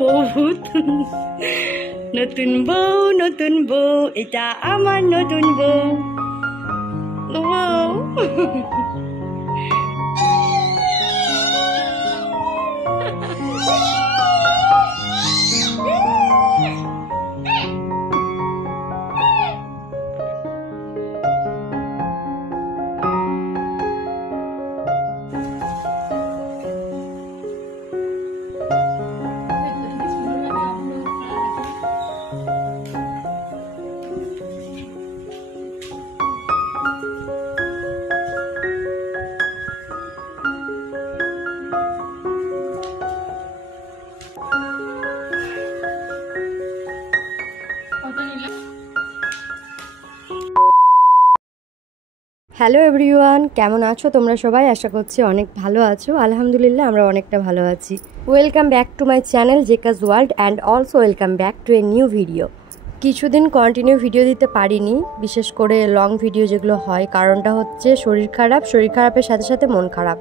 বউ ভূত। নতুন বউ, এটা আমার নতুন বউ। হ্যালো এভরিওয়ান, কেমন আছো তোমরা সবাই? আশা করছি অনেক ভালো আছো। আলহামদুলিল্লাহ আমরা অনেকটা ভালো আছি। Welcome back to my channel Jhakaas world and also welcome back to a new video. কিছুদিন কন্টিনিউ ভিডিও দিতে পারিনি, বিশেষ করে লং ভিডিও যেগুলো হয়। কারণটা হচ্ছে শরীর খারাপের সাথে সাথে মন খারাপ।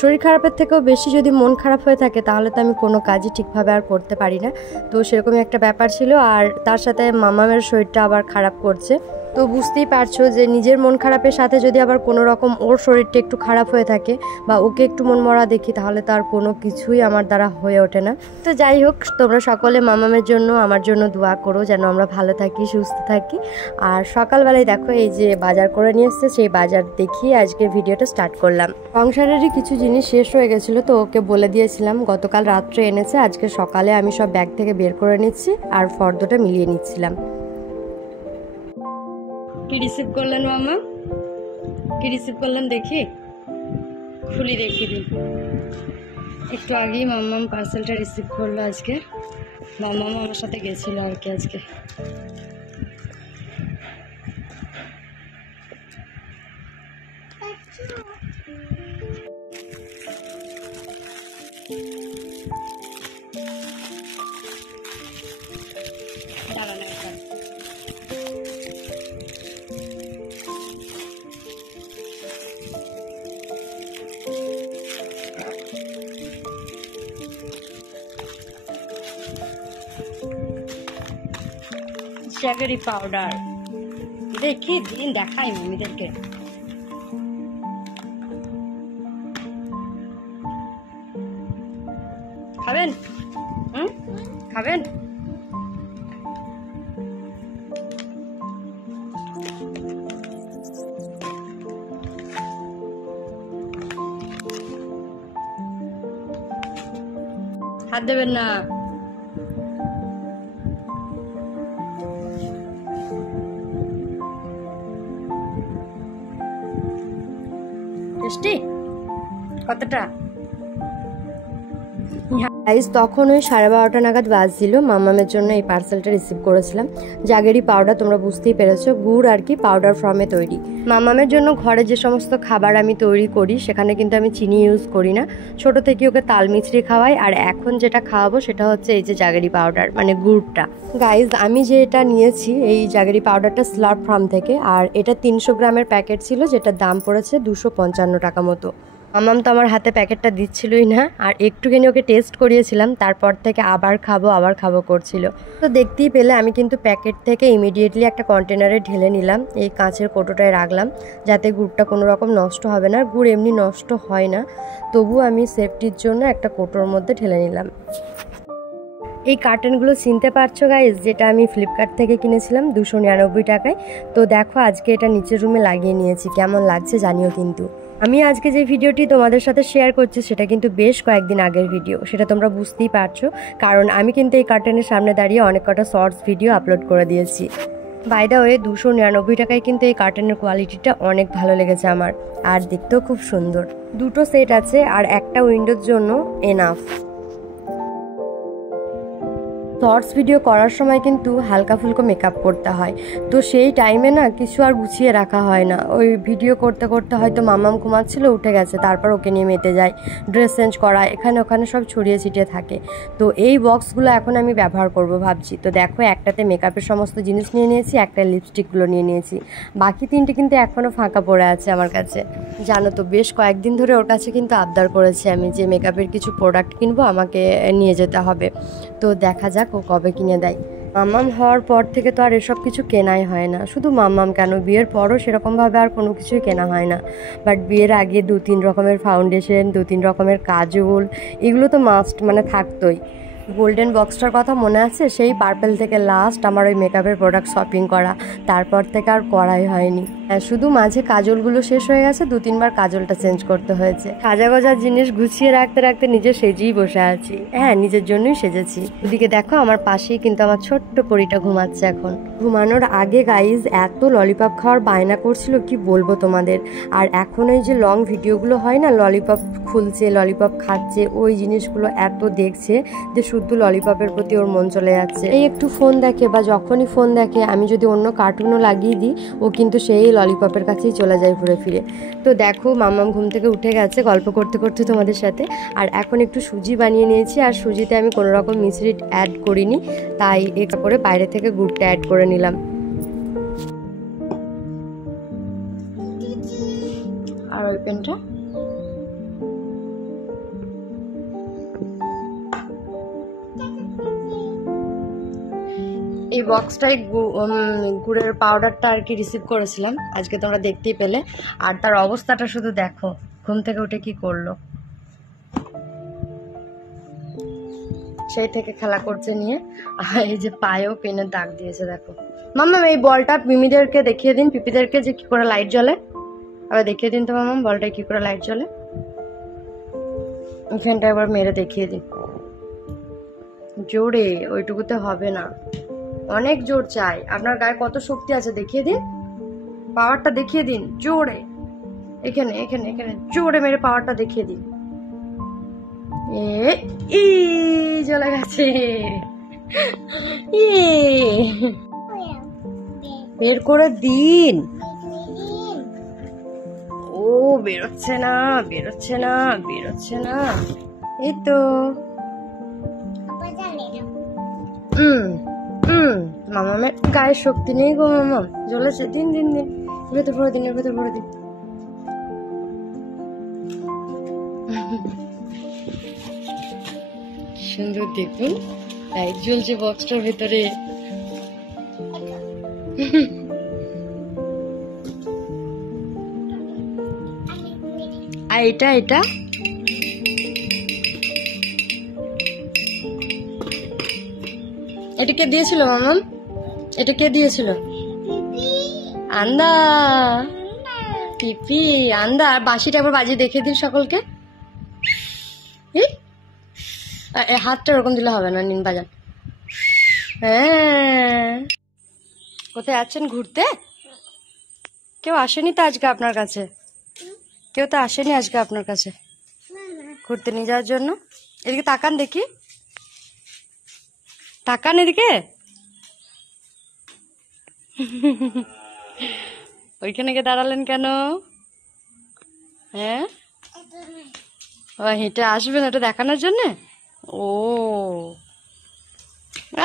শরীর খারাপের থেকেও বেশি যদি মন খারাপ হয়ে থাকে তাহলে তো আমি কোনো কাজই ঠিকভাবে আর করতে পারি না। তো সেরকমই একটা ব্যাপার ছিল। আর তার সাথে মামামের শরীরটা আবার খারাপ করছে। তো বুঝতেই পারছো যে নিজের মন খারাপের সাথে যদি আবার কোনো রকম ওর শরীরটা একটু খারাপ হয়ে থাকে বা ওকে একটু মন মরা দেখি তাহলে তো আর কোনো কিছুই আমার দ্বারা হয়ে ওঠে না। তো যাই হোক, তোমরা সকলে মামামের জন্য আমার জন্য দোয়া করো যেন আমরা ভালো থাকি, সুস্থ থাকি। আর সকালবেলায় দেখো এই যে বাজার করে নিয়ে এসছে, সেই বাজার দেখিয়ে আজকের ভিডিওটা স্টার্ট করলাম। সংসারেরই কিছু জিনিস শেষ হয়ে গেছিলো, তো ওকে বলে দিয়েছিলাম গতকাল রাত্রে এনেছে, আজকে সকালে আমি সব ব্যাগ থেকে বের করে নিচ্ছি আর ফর্দটা মিলিয়ে নিচ্ছিলাম। কি রিসিভ করলেন মামা? কি রিসিভ করলেন দেখি, খুলি দেখি দিন। একটু আগেই মাম্মাম পার্সেলটা রিসিভ করলো আজকে। মাম্মাম আমার সাথে গেছিল আর কি আজকে। দাঁড়ানো একটা জ্যাগেরি পাউডার দেখি দিন, দেখাই মমিদেরকে। খাবেন? খাবেন? হাত দেবেন না। টেস্টি কতটা? তখন ওই 12:30 নাগাদ বাজছিল। মামামের জন্য এই পার্সেলটা রিসিভ করেছিলাম। জাগেরি পাউডার তোমরা বুঝতেই পেরেছো, গুড় আর কি পাউডার ফর্মে তৈরি। মামামের জন্য ঘরে যে সমস্ত খাবার আমি তৈরি করি সেখানে কিন্তু আমি চিনি ইউজ করি না। ছোট থেকে ওকে তাল মিছরি খাওয়াই। আর এখন যেটা খাওয়াবো সেটা হচ্ছে এই যে জাগেরি পাউডার, মানে গুড়টা। গাইজ, আমি যেটা নিয়েছি এই জাগেরি পাউডারটা স্লার্প ফার্ম থেকে, আর এটা 300 গ্রামের প্যাকেট ছিল, যেটার দাম পড়েছে 255 টাকা মতো। মামাম তো আমার হাতে প্যাকেটটা দিচ্ছিলই না, আর একটুখানি ওকে টেস্ট করিয়েছিলাম, তারপর থেকে আবার খাবো করছিল। তো দেখতেই পেলে আমি কিন্তু প্যাকেট থেকে ইমিডিয়েটলি একটা কন্টেনারে ঢেলে নিলাম, এই কাঁচের কৌটোটায় রাখলাম যাতে গুড়টা কোনো রকম নষ্ট হবে না। গুড় এমনি নষ্ট হয় না, তবু আমি সেফটির জন্য একটা কৌটোর মধ্যে ঢেলে নিলাম। এই কার্টেনগুলো চিনতে পারছো গাইজ, যেটা আমি ফ্লিপকার্ট থেকে কিনেছিলাম 299 টাকায়। তো দেখো আজকে এটা নিচের রুমে লাগিয়ে নিয়েছি, কেমন লাগছে জানিও কিন্তু। আমি আজকে যে ভিডিওটি তোমাদের সাথে শেয়ার করছি সেটা কিন্তু বেশ কয়েকদিন আগের ভিডিও, সেটা তোমরা বুঝতেই পারছো, কারণ আমি কিন্তু এই কার্টেনের সামনে দাঁড়িয়ে অনেক কটা শর্টস ভিডিও আপলোড করে দিয়েছি। বাই দ্য ওয়ে 299 টাকায় কিন্তু এই কার্টেনের কোয়ালিটিটা অনেক ভালো লেগেছে আমার, আর দেখতেও খুব সুন্দর। দুটো সেট আছে আর একটা উইন্ডোর জন্য এনাফ। শর্টস ভিডিও করার সময় কিন্তু হালকা ফুলকো মেকআপ করতে হয়, তো সেই টাইমে না কিছু আর গুছিয়ে রাখা হয় না। ওই ভিডিও করতে করতে হয়তো মামাম ঘুমাচ্ছিল, উঠে গেছে, তারপর ওকে নিয়ে মেতে যায়, ড্রেস চেঞ্জ করা, এখানে ওখানে সব ছড়িয়ে ছিটিয়ে থাকে। তো এই বক্সগুলো এখন আমি ব্যবহার করব ভাবছি। তো দেখো, একটাতে মেকআপের সমস্ত জিনিস নিয়ে নিয়েছি, একটা লিপস্টিকগুলো নিয়ে নিয়েছি, বাকি তিনটে কিন্তু এখনও ফাঁকা পড়ে আছে আমার কাছে। জানো তো, বেশ কয়েকদিন ধরে ওর কাছে কিন্তু আবদার করেছি আমি যে মেকআপের কিছু প্রোডাক্ট কিনবো, আমাকে নিয়ে যেতে হবে। তো দেখা যাক ও কবে কিনে দেয়। মাম্মাম হওয়ার পর থেকে তো আর এসব কিছু কেনাই হয় না। শুধু মাম্মাম কেন, বিয়ের পরও সেরকমভাবে আর কোনো কিছুই কেনা হয় না। বাট বিয়ের আগে 2-3 রকমের ফাউন্ডেশন, 2-3 রকমের কাজল, এগুলো তো মাস্ট, মানে থাকতোই। গোল্ডেন বক্সটার কথা মনে আছে? সেই পার্পেল থেকে লাস্ট আমার ওই মেকআপের প্রোডাক্ট শপিং করা, তারপর থেকে আর করাই হয়নি। শুধু মাঝে কাজলগুলো শেষ হয়ে গেছে, 2-3 বার কাজলটা চেঞ্জ করতে হয়েছে। সাজা গজার জিনিস গুছিয়ে রাখতে রাখতে নিজে সেজেই বসে আছি। হ্যাঁ, নিজের জন্যই সেজেছি। ওদিকে দেখো, আমার পাশেই কিন্তু আমার ছোট্ট পরীটা ঘুমাচ্ছে এখন। ঘুমানোর আগে গাইজ এত ললিপপ খাওয়ার বায়না করছিল, কি বলবো তোমাদের। আর এখন ওই যে লং ভিডিওগুলো হয় না, ললিপপ খুলছে, ললিপপ খাচ্ছে, ওই জিনিসগুলো এত দেখছে যে শুধু ললিপপের প্রতি ওর মন চলে যাচ্ছে। এই একটু ফোন দেখে বা যখনই ফোন দেখে, আমি যদি অন্য কার্টুনও লাগিয়ে দিই, ও কিন্তু সেই ললিপপের কাছেই চলে যায় ঘুরে ফিরে। তো দেখো, মাম্মাম ঘুম থেকে উঠে গেছে গল্প করতে করতে তোমাদের সাথে। আর এখন একটু সুজি বানিয়ে নিয়েছি, আর সুজিতে আমি কোনো রকম মিশ্রি অ্যাড করিনি, তাই এটা করে বাইরে থেকে গুড়টা অ্যাড করে নিলাম। আর ওই পেনটা এই বক্সটাই গুড়ের পাউডারটা আর কি রিসিভ করেছিলাম আজকে, তোমরা দেখতেই পেলে। আর তার অবস্থাটা শুধু দেখো, ঘুম থেকে উঠে কি করলো, সেই থেকে খেলা করছে নিয়ে। আর এই যে পায়েও পেনের দাগ দিয়েছে দেখো। মাম্মাম, এই বলটা মিমিদেরকে দেখিয়ে দিন, পিপিদেরকে, যে কি করে লাইট জ্বলে। আবার দেখিয়ে দিন তো মাম্মাম, বলটায় কি করে লাইট জ্বলে। এখানটা একবার মেরে দেখিয়ে দিন। জোরে, ওইটুকুতে হবে না, অনেক জোর চাই। আপনার গায়ে কত শক্তি আছে দেখিয়ে দিন, পাওয়ারটা দেখিয়ে দিন জোরে। এখানে এখানে এখানে জোরে মেরে পাওয়ারটা দেখিয়ে দিন। চলে গেছে। বের করে দিন। ও বেরোচ্ছে না, বেরোচ্ছে না, বেরোচ্ছে না। এই তো মামামের গায়ে শক্তি নেই গো মামাম, জ্বলেছে। দিন দিন দিন, ভেতর ভরে দিন, ভেতর ভরে দিন। সুন্দর দেখুন, লাইট জ্বলছে বক্সটার ভেতরে। আর এটা এটা এটা কে দিয়েছিল মামাম? এটা কে দিয়েছিল? আন্দা, পিপি আন্দা। বাঁশিটা একবার বাজিয়ে দেখিয়ে দিন সকলকে। হাতটা ওরকম দিলে হবে না, নিন বাজান। হ্যাঁ, কোথায় যাচ্ছেন? ঘুরতে? কেউ আসেনি তো আজকে আপনার কাছে? কেউ তো আসেনি আজকে আপনার কাছে ঘুরতে নিয়ে যাওয়ার জন্য? এদিকে তাকান দেখি, তাকান এদিকে। ওইখানে গিয়ে দাঁড়ালেন কেন? হ্যাঁ, হেঁটে আসবেন ওটা দেখানোর জন্যে? ও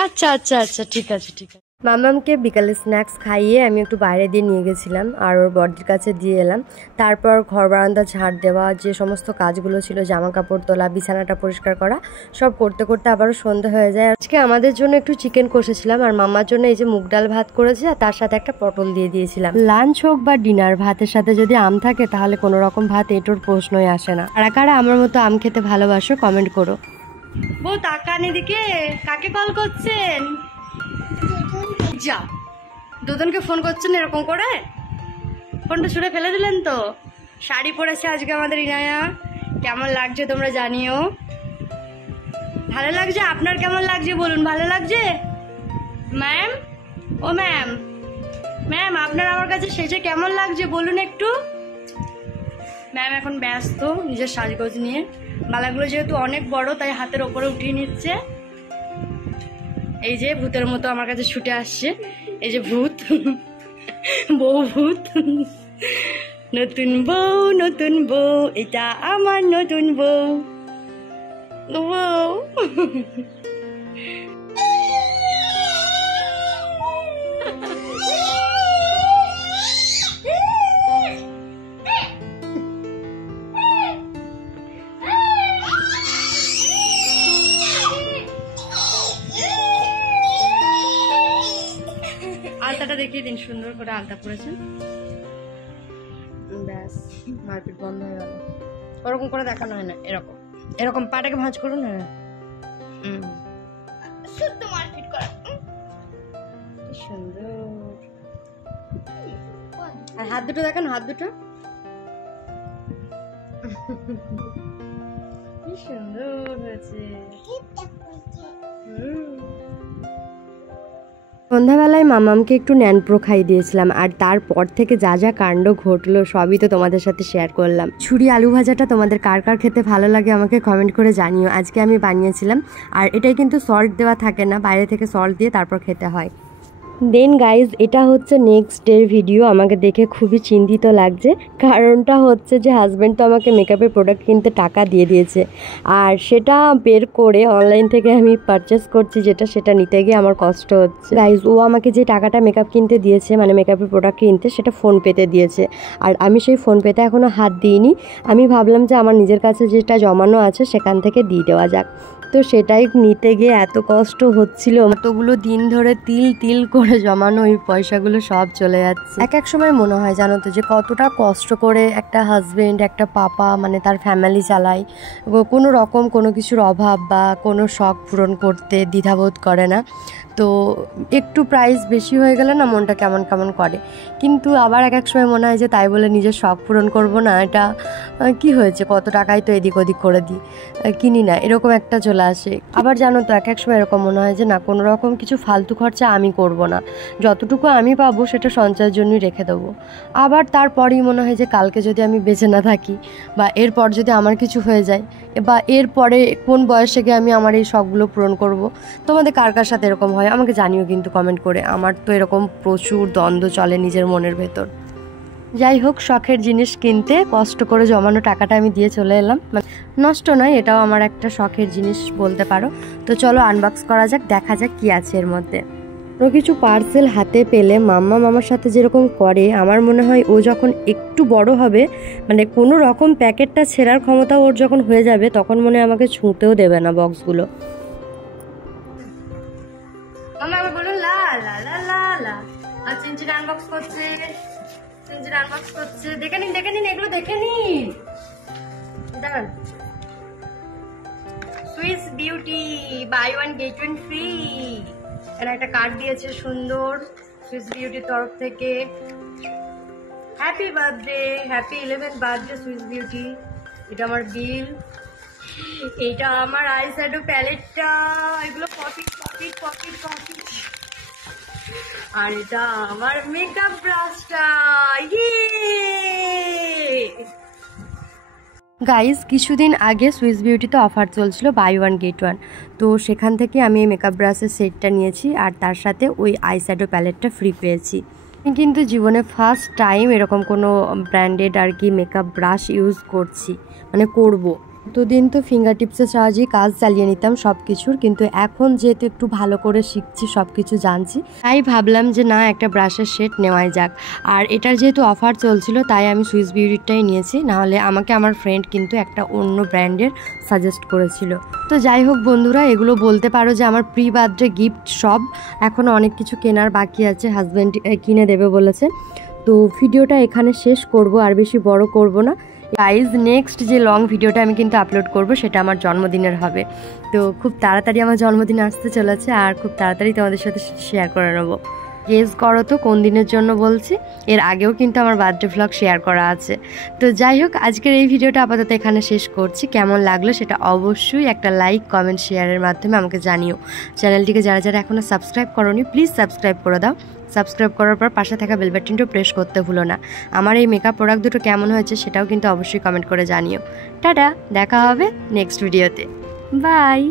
আচ্ছা আচ্ছা আচ্ছা, ঠিক আছে ঠিক আছে। মামামকে বিকালে স্ন্যাক্স খাইয়ে আমি একটু বাইরে দিয়ে নিয়ে গেছিলাম, আর ওর বডির কাছে দিয়ে এলাম। তারপর ঘর বারান্দা ঝাড় দেওয়া, যে সমস্ত কাজগুলো ছিল, জামা কাপড় তোলা, বিছানাটা পরিষ্কার করা, সব করতে করতে আবারও সন্ধ্যা হয়ে যায়। আজকে আমাদের জন্য একটু চিকেন কষেছিলাম, আর মামার জন্য এই যে মুগ ডাল ভাত করেছে, আর তার সাথে একটা পটল দিয়ে দিয়েছিলাম। লাঞ্চ হোক বা ডিনার, ভাতের সাথে যদি আম থাকে তাহলে কোনো রকম ভাত এটোর প্রশ্নই আসে না। কারা কারা আমার মতো আম খেতে ভালোবাসো কমেন্ট করো। বউ তাকান এদিকে, কাকে কল করছেন? যা, দুজনকে ফোন করছেন এরকম করে? ফোনটা ছুঁড়ে ফেলে দিলেন তো। শাড়ি পরেছে আজকে আমাদের ইনায়া, কেমন লাগছে তোমরা জানিও। ভালো লাগছে? আপনার কেমন লাগছে বলুন, ভালো লাগছে? ম্যাম, ও ম্যাম, ম্যাম আপনার আমার কাছে সেজে কেমন লাগছে বলুন একটু। ম্যাম এখন ব্যস্ত নিজের সাজগোজ নিয়ে, মালাগুলো যেহেতু অনেক বড় তাই হাতের ওপরে উঠিয়ে নিচ্ছে। এই যে ভূতের মতো আমার কাছে ছুটে আসছে, এই যে ভূত, বউ ভূত। নতুন বউ, এটা আমার নতুন বউ। আলতাটা দেখিয়ে দিন, সুন্দর করে আলতা পরেছেন। ব্যাস, মারপিট বন্ধ হয়ে গেল। ওরকম করে দেখানো হয় না, এরকম এরকম পাটাকে ভাঁজ করুন। হ্যাঁ, শুদ্ধ মারপিট করা, কি সুন্দর। আর হাত দুটো দেখেন, হাত দুটো কি সুন্দর হয়েছে। সন্ধ্যাবেলায় মামামকে একটু ন্যানপ্রো খাই দিয়েছিলাম, আর তারপর থেকে যা যা কাণ্ড ঘটলো সবই তো তোমাদের সাথে শেয়ার করলাম। ছুরি আলু ভাজাটা তোমাদের কার কার খেতে ভালো লাগে আমাকে কমেন্ট করে জানিও। আজকে আমি বানিয়েছিলাম, আর এটাই কিন্তু সল্ট দেওয়া থাকে না, বাইরে থেকে সল্ট দিয়ে তারপর খেতে হয়। দেন গাইজ, এটা হচ্ছে নেক্সট ডের ভিডিও। আমাকে দেখে খুবই চিন্তিত লাগছে, কারণটা হচ্ছে যে হাজব্যান্ড তো আমাকে মেকআপের প্রোডাক্ট কিনতে টাকা দিয়ে দিয়েছে, আর সেটা বের করে অনলাইন থেকে আমি পারচেস করছি, সেটা নিতে গিয়ে আমার কষ্ট হচ্ছে। গাইজ, ও আমাকে যে টাকাটা মেকআপ কিনতে দিয়েছে, মানে মেকআপের প্রোডাক্ট কিনতে, সেটা ফোনপেতে দিয়েছে, আর আমি সেই ফোনপেতে এখনও হাত দিইনি। আমি ভাবলাম যে আমার নিজের কাছে যেটা জমানো আছে সেখান থেকে দিয়ে দেওয়া যাক। তো সেটাই নিতে গিয়ে এত কষ্ট হচ্ছিল, এতগুলো দিন ধরে তিল তিল করে জমানো ওই পয়সাগুলো সব চলে যাচ্ছে। এক সময় মনে হয় জানো তো যে কতটা কষ্ট করে একটা হাজবেন্ড, একটা পাপা মানে তার ফ্যামিলি চালায়, কোনো রকম কোনো কিছুর অভাব বা কোনো শখ পূরণ করতে দ্বিধাবোধ করে না। তো একটু প্রাইস বেশি হয়ে গেলে না মনটা কেমন কেমন করে, কিন্তু আবার এক সময় মনে হয় যে তাই বলে নিজের শখ পূরণ করব না, এটা কি হয়েছে, কত টাকায় তো এদিক ওদিক করে দিই, কিনি না, এরকম একটা চলে আসে। আবার জানো তো এক সময় এরকম মনে হয় যে না, কোনো রকম কিছু ফালতু খরচা আমি করব না, যতটুকু আমি পাবো সেটা সঞ্চয়ের জন্যই রেখে দেবো। আবার তারপরেই মনে হয় যে কালকে যদি আমি বেঁচে না থাকি, বা এরপর যদি আমার কিছু হয়ে যায়, বা এরপরে কোন বয়সে গিয়ে আমি আমার এই শখগুলো পূরণ করব। তোমাদের কার কার সাথে এরকম হয় আমাকে জানিও কিন্তু কমেন্ট করে। আমার তো এরকম প্রচুর দ্বন্দ্ব চলে নিজের মনের ভেতর। যাই হোক, শখের জিনিস কিনতে কষ্ট করে জমানো টাকাটা আমি দিয়ে চলে এলাম, মানে নষ্ট নয়, এটাও আমার একটা শখের জিনিস বলতে পারো। তো চলো আনবক্স করা যাক, দেখা যাক কি আছে এর মধ্যে। কোনো কিছু পার্সেল হাতে পেলে মামার সাথে যেরকম করে, আমার মনে হয় ও যখন একটু বড় হবে, মানে কোনো রকম প্যাকেটটা ছেঁড়ার ক্ষমতা ওর যখন হয়ে যাবে, তখন মনে হয় আমাকে ছুঁতেও দেবে না বক্সগুলো। মামা আবার বলুন লা লা লা লা লা। আর চিনচিন আনবক্স করছে, দেখে নিন এগুলো দেখে নিন। দাঁড়ান, Swiss Beauty buy one get one free, এখানে একটা কার্ড দিয়েছে সুন্দর সুইস বিউটির তরফ থেকে। Happy birthday, happy 11th birthday Swiss Beauty. এটা আমার বিল, এইটা আমার আই শ্যাডো প্যালেটটা, এগুলো পকেট। আর এটা আমার মেকআপ ব্রাশটা। গাইজ, কিছুদিন আগে সুইস বিউটিতে অফার চলছিল বাই ওয়ান গেট ওয়ান, তো সেখান থেকে আমি এই মেকআপ ব্রাশের সেটটা নিয়েছি, আর তার সাথে ওই আই শ্যাডো প্যালেটটা ফ্রি পেয়েছি। কিন্তু জীবনে ফার্স্ট টাইম এরকম কোনো ব্র্যান্ডেড আর কি মেকআপ ব্রাশ ইউজ করছি, মানে করব। এতদিন তো ফিঙ্গার টিপসের সাহায্যেই কাজ চালিয়ে নিতাম সব কিছুর, কিন্তু এখন যেহেতু একটু ভালো করে শিখছি, সব কিছু জানছি, তাই ভাবলাম যে না, একটা ব্রাশের সেট নেওয়াই যাক। আর এটার যেহেতু অফার চলছিল, তাই আমি সুইস বিউটিটাই নিয়েছি, নাহলে আমাকে আমার ফ্রেন্ড কিন্তু একটা অন্য ব্র্যান্ডের সাজেস্ট করেছিল। তো যাই হোক বন্ধুরা, এগুলো বলতে পারো যে আমার প্রি বার্থডে গিফট সব। এখনও অনেক কিছু কেনার বাকি আছে, হাজব্যান্ড কিনে দেবে বলেছে। তো ভিডিওটা এখানে শেষ করব, আর বেশি বড় করব না। গাইজ, নেক্সট যে লং ভিডিওটা আমি কিন্তু আপলোড করব, সেটা আমার জন্মদিনের হবে। তো খুব তাড়াতাড়ি আমার জন্মদিন আসতে চলেছে, আর খুব তাড়াতাড়ি তোমাদের সাথে শেয়ার করে নেবো। গেস করো তো কোন দিনের জন্য বলছি, এর আগেও কিন্তু আমার বার্থডে ভ্লগ শেয়ার করা আছে। তো যাই হোক, আজকের এই ভিডিওটা আপাতত এখানে শেষ করছি। কেমন লাগলো সেটা অবশ্যই একটা লাইক, কমেন্ট, শেয়ারের মাধ্যমে আমাকে জানিও। চ্যানেলটিকে যারা যারা এখনও সাবস্ক্রাইব করোনি, প্লিজ সাবস্ক্রাইব করে দাও। সাবস্ক্রাইব করার পর পাশে থাকা বেল বাটনটাও প্রেস করতে ভুলো না। আমার এই মেকআপ প্রোডাক্ট দুটো কেমন হয়েছে সেটাও কিন্তু অবশ্যই কমেন্ট করে জানিও। টাটা, দেখা হবে নেক্সট ভিডিওতে। বাই।